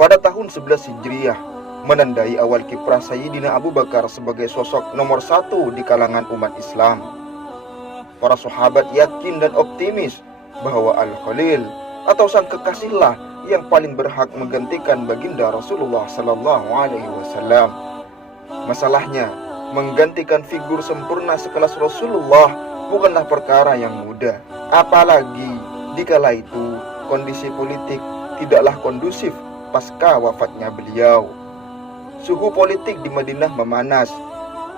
Pada tahun 11 Hijriah, menandai awal kiprah Sayyidina Abu Bakar sebagai sosok nomor satu di kalangan umat Islam. Para sahabat yakin dan optimis bahwa Al-Khalil atau sang kekasihlah yang paling berhak menggantikan baginda Rasulullah Sallallahu Alaihi Wasallam. Masalahnya, menggantikan figur sempurna sekelas Rasulullah bukanlah perkara yang mudah. Apalagi dikala itu kondisi politik tidaklah kondusif pasca wafatnya beliau. Suhu politik di Madinah memanas,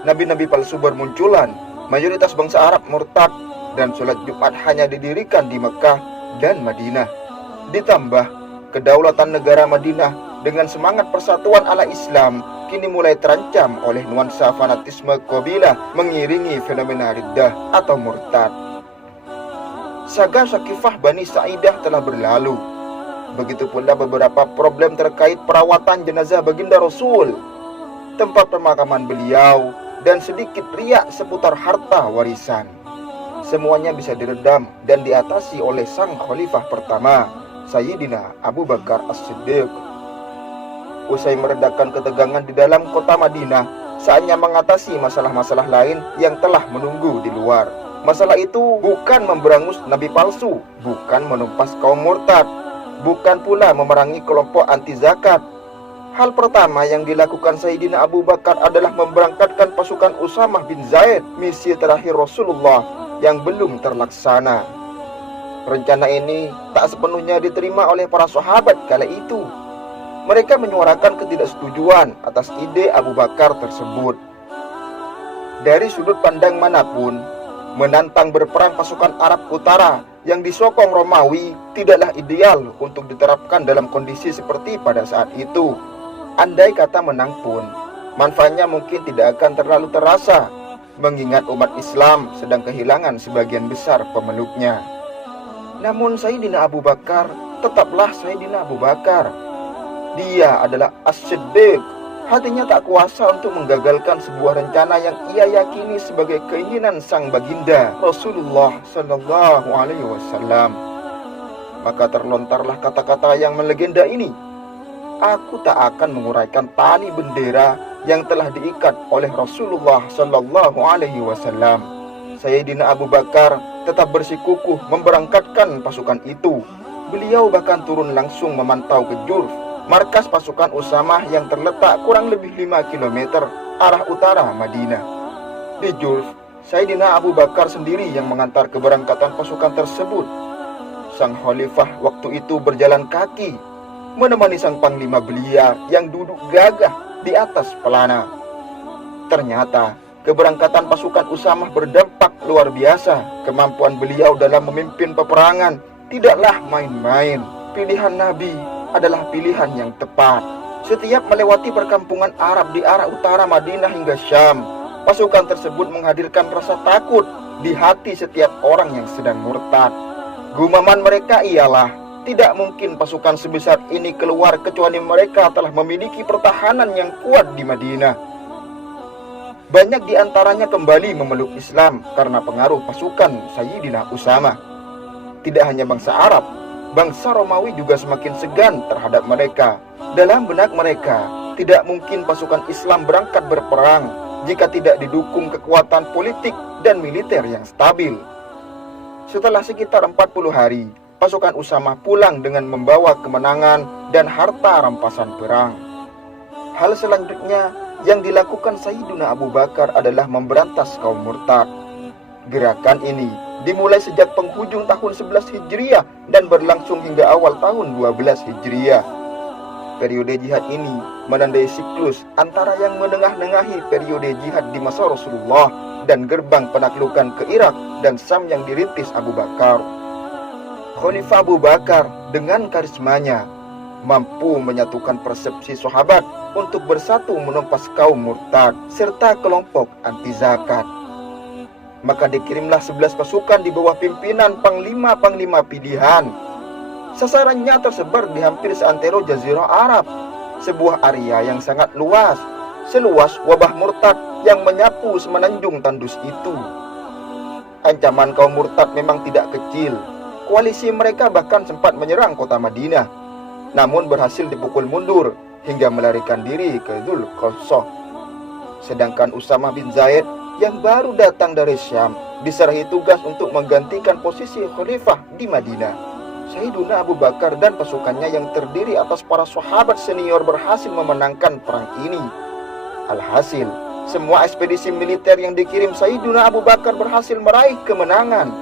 nabi-nabi palsu bermunculan, mayoritas bangsa Arab murtad, dan sholat Jumat hanya didirikan di Mekah dan Madinah. Ditambah, kedaulatan negara Madinah dengan semangat persatuan ala Islam kini mulai terancam oleh nuansa fanatisme qabilah mengiringi fenomena riddah atau murtad. Saga Syakifah Bani Sa'idah telah berlalu. Begitu pula beberapa problem terkait perawatan jenazah baginda Rasul, tempat pemakaman beliau, dan sedikit riak seputar harta warisan. Semuanya bisa diredam dan diatasi oleh sang khalifah pertama, Sayyidina Abu Bakar As-Siddiq. Usai meredakan ketegangan di dalam kota Madinah, saatnya mengatasi masalah-masalah lain yang telah menunggu di luar. Masalah itu bukan memberangus nabi palsu, bukan menumpas kaum murtad, bukan pula memerangi kelompok anti zakat. Hal pertama yang dilakukan Sayyidina Abu Bakar adalah memberangkatkan pasukan Usamah bin Zaid, misi terakhir Rasulullah yang belum terlaksana. Rencana ini tak sepenuhnya diterima oleh para sahabat kala itu. Mereka menyuarakan ketidaksetujuan atas ide Abu Bakar tersebut. Dari sudut pandang manapun, menantang berperang pasukan Arab Utara yang disokong Romawi tidaklah ideal untuk diterapkan dalam kondisi seperti pada saat itu. Andai kata menang pun, manfaatnya mungkin tidak akan terlalu terasa, mengingat umat Islam sedang kehilangan sebagian besar pemeluknya. Namun Sayyidina Abu Bakar tetaplah Sayyidina Abu Bakar. Dia adalah As-Siddiq. Hatinya tak kuasa untuk menggagalkan sebuah rencana yang ia yakini sebagai keinginan sang baginda Rasulullah Sallallahu Alaihi Wasallam. Maka terlontarlah kata-kata yang melegenda ini. Aku tak akan menguraikan tali bendera yang telah diikat oleh Rasulullah Sallallahu Alaihi Wasallam. Sayyidina Abu Bakar tetap bersikukuh memberangkatkan pasukan itu. Beliau bahkan turun langsung memantau ke Jurf, markas pasukan Usamah yang terletak kurang lebih 5 km arah utara Madinah. Di Jurf, Sayyidina Abu Bakar sendiri yang mengantar keberangkatan pasukan tersebut. Sang khalifah waktu itu berjalan kaki, menemani sang panglima belia yang duduk gagah di atas pelana. Ternyata, keberangkatan pasukan Usamah berdampak luar biasa. Kemampuan beliau dalam memimpin peperangan tidaklah main-main. Pilihan Nabi adalah pilihan yang tepat. Setiap melewati perkampungan Arab di arah utara Madinah hingga Syam, pasukan tersebut menghadirkan rasa takut di hati setiap orang yang sedang murtad. Gumaman mereka ialah, tidak mungkin pasukan sebesar ini keluar kecuali mereka telah memiliki pertahanan yang kuat di Madinah. Banyak di antaranya kembali memeluk Islam karena pengaruh pasukan Sayyidina Usamah. Tidak hanya bangsa Arab, bangsa Romawi juga semakin segan terhadap mereka. Dalam benak mereka, tidak mungkin pasukan Islam berangkat berperang jika tidak didukung kekuatan politik dan militer yang stabil. Setelah sekitar 40 hari, pasukan Usamah pulang dengan membawa kemenangan dan harta rampasan perang. Hal selanjutnya yang dilakukan Sayyidina Abu Bakar adalah memberantas kaum murtad. Gerakan ini dimulai sejak penghujung tahun 11 Hijriah dan berlangsung hingga awal tahun 12 Hijriah. Periode jihad ini menandai siklus antara yang menengah-nengahi periode jihad di masa Rasulullah dan gerbang penaklukan ke Irak dan Syam yang dirintis Abu Bakar. Khalifah Abu Bakar dengan karismanya mampu menyatukan persepsi sahabat untuk bersatu menumpas kaum murtad serta kelompok anti zakat. Maka dikirimlah 11 pasukan di bawah pimpinan panglima-panglima pilihan. Sasarannya tersebar di hampir seantero Jazirah Arab, sebuah area yang sangat luas, seluas wabah murtad yang menyapu semenanjung tandus itu. Ancaman kaum murtad memang tidak kecil. Koalisi mereka bahkan sempat menyerang kota Madinah. namun berhasil dipukul mundur hingga melarikan diri ke Dzulqa'dah. Sedangkan Usamah bin Zaid yang baru datang dari Syam diserahi tugas untuk menggantikan posisi khalifah di Madinah. Sayyiduna Abu Bakar dan pasukannya yang terdiri atas para sahabat senior berhasil memenangkan perang ini. Alhasil, semua ekspedisi militer yang dikirim Sayyiduna Abu Bakar berhasil meraih kemenangan.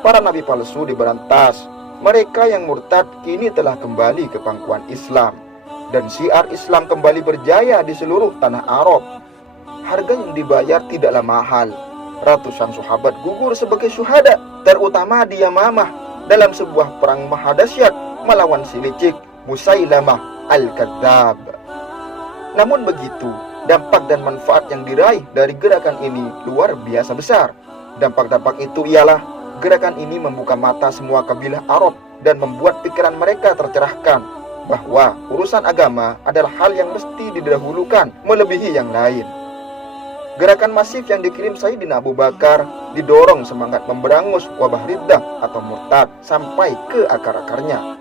Para nabi palsu diberantas. Mereka yang murtad kini telah kembali ke pangkuan Islam, dan syiar Islam kembali berjaya di seluruh tanah Arab. Harga yang dibayar tidaklah mahal. Ratusan sahabat gugur sebagai syuhada, terutama di Yamamah dalam sebuah perang mahadasyat melawan si licik Musailamah Al-Kadzab. Namun begitu, dampak dan manfaat yang diraih dari gerakan ini luar biasa besar. Dampak-dampak itu ialah gerakan ini membuka mata semua kabilah Arab dan membuat pikiran mereka tercerahkan bahwa urusan agama adalah hal yang mesti didahulukan melebihi yang lain. Gerakan masif yang dikirim Sayyidina Abu Bakar didorong semangat memberangus wabah riddah atau murtad sampai ke akar-akarnya.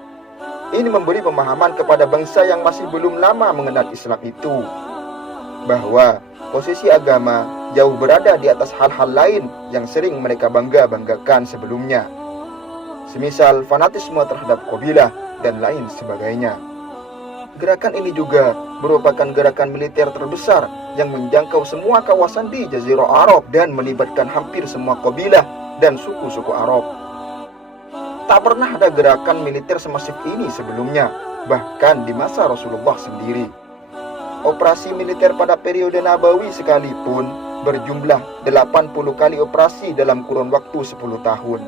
Ini memberi pemahaman kepada bangsa yang masih belum lama mengenal Islam itu, bahwa posisi agama jauh berada di atas hal-hal lain yang sering mereka bangga-banggakan sebelumnya, semisal fanatisme terhadap kabilah dan lain sebagainya. Gerakan ini juga merupakan gerakan militer terbesar yang menjangkau semua kawasan di Jazirah Arab dan melibatkan hampir semua kabilah dan suku-suku Arab. Tak pernah ada gerakan militer semasif ini sebelumnya, bahkan di masa Rasulullah sendiri. Operasi militer pada periode Nabawi sekalipun berjumlah 80 kali operasi dalam kurun waktu 10 tahun.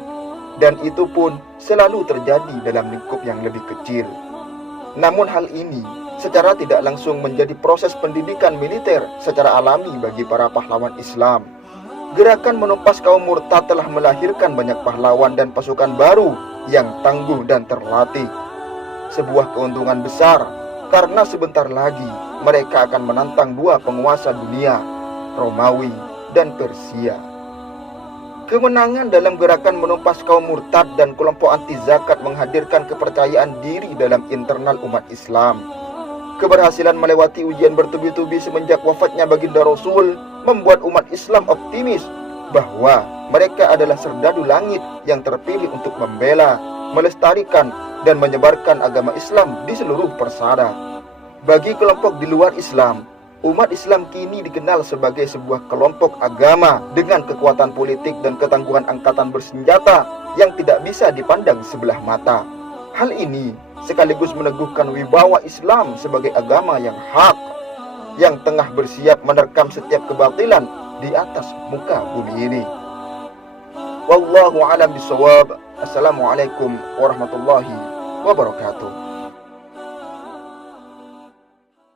Dan itu pun selalu terjadi dalam lingkup yang lebih kecil. Namun hal ini secara tidak langsung menjadi proses pendidikan militer secara alami bagi para pahlawan Islam. Gerakan menumpas kaum murtad telah melahirkan banyak pahlawan dan pasukan baru yang tangguh dan terlatih. Sebuah keuntungan besar karena sebentar lagi mereka akan menantang dua penguasa dunia, Romawi dan Persia. Kemenangan dalam gerakan menumpas kaum murtad dan kelompok anti zakat menghadirkan kepercayaan diri dalam internal umat Islam. Keberhasilan melewati ujian bertubi-tubi semenjak wafatnya baginda Rasul membuat umat Islam optimis bahwa mereka adalah serdadu langit yang terpilih untuk membela, melestarikan, dan menyebarkan agama Islam di seluruh persada. Bagi kelompok di luar Islam, umat Islam kini dikenal sebagai sebuah kelompok agama dengan kekuatan politik dan ketangguhan angkatan bersenjata yang tidak bisa dipandang sebelah mata. Hal ini sekaligus meneguhkan wibawa Islam sebagai agama yang hak, yang tengah bersiap menerkam setiap kebatilan di atas muka bumi ini. Wallahu a'lam bishawab. Assalamualaikum warahmatullahi wabarakatuh.